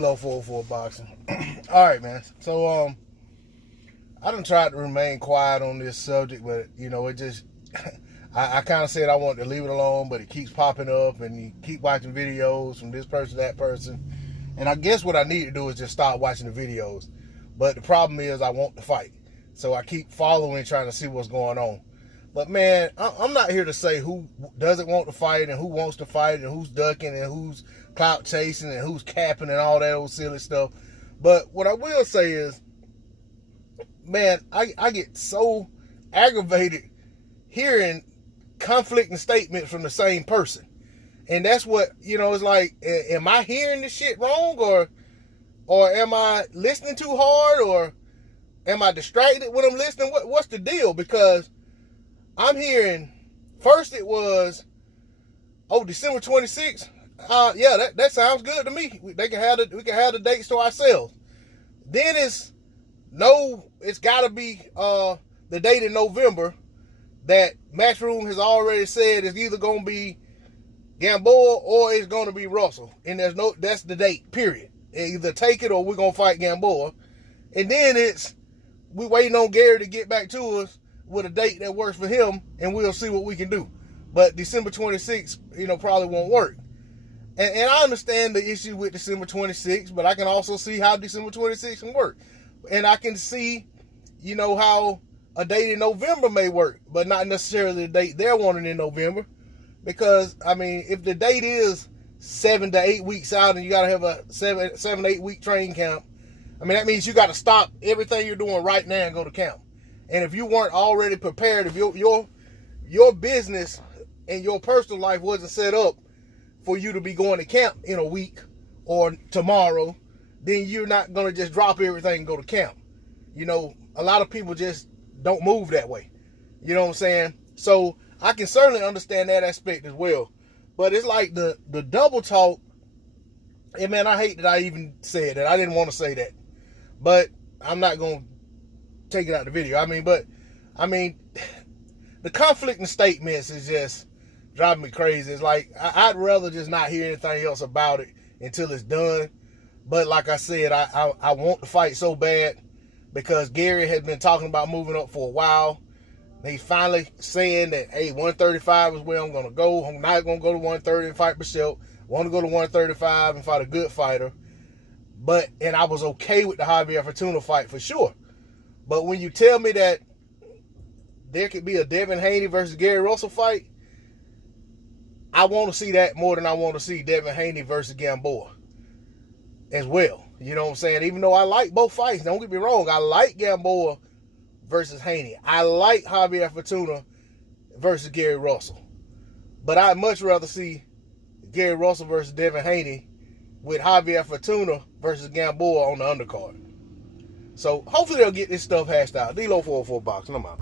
D-Lo 404 Boxing. All right, man. So, I done tried to remain quiet on this subject, but, it just, I kind of said I wanted to leave it alone, but it keeps popping up, and you keep watching videos from this person, that person. And I guess what I need to do is just stop watching the videos. But the problem is I want to fight. So I keep following, trying to see what's going on. But, man, I'm not here to say who doesn't want to fight and who wants to fight and who's ducking and who's clout chasing and who's capping and all that old silly stuff. But what I will say is, man, I get so aggravated hearing conflicting statements from the same person. And that's what, it's like, am I hearing this shit wrong, or am I listening too hard, or am I distracted when I'm listening? What's the deal? Because I'm hearing, first it was, December 26th. Yeah, that sounds good to me. We can have the dates to ourselves. Then it's got to be the date in November that Matchroom has already said is either going to be Gamboa or it's going to be Russell. And that's the date, period. Either take it or we're going to fight Gamboa. And then we waiting on Gary to get back to us with a date that works for him, and we'll see what we can do. But December 26th, probably won't work. And I understand the issue with December 26th, but I can also see how December 26th can work. And I can see, how a date in November may work, but not necessarily the date they're wanting in November. Because, if the date is 7 to 8 weeks out and you got to have a 7 8 week train camp, that means you got to stop everything you're doing right now and go to camp. And if you weren't already prepared, if your business and your personal life wasn't set up for you to be going to camp in a week or tomorrow, then you're not going to just drop everything and go to camp. A lot of people just don't move that way. You know what I'm saying? So I can certainly understand that aspect as well. But it's like the double talk, and man, I hate that I even said that. I didn't want to say that. But I'm not going to take it out of the video. The conflicting statements is just driving me crazy. It's like, I'd rather just not hear anything else about it until it's done. But like I said, I want to fight so bad because Gary has been talking about moving up for a while. He's finally saying that, hey, 135 is where I'm going to go. I'm not going to go to 130 and fight Michelle. I want to go to 135 and fight a good fighter. And I was okay with the Javier Fortuna fight for sure. But when you tell me that there could be a Devin Haney versus Gary Russell fight, I want to see that more than I want to see Devin Haney versus Gamboa as well. You know what I'm saying? Even though I like both fights, don't get me wrong, I like Gamboa versus Haney. I like Javier Fortuna versus Gary Russell. But I'd much rather see Gary Russell versus Devin Haney with Javier Fortuna versus Gamboa on the undercard. So hopefully they'll get this stuff hashed out. D-Lo 404 Boxing, I'm out.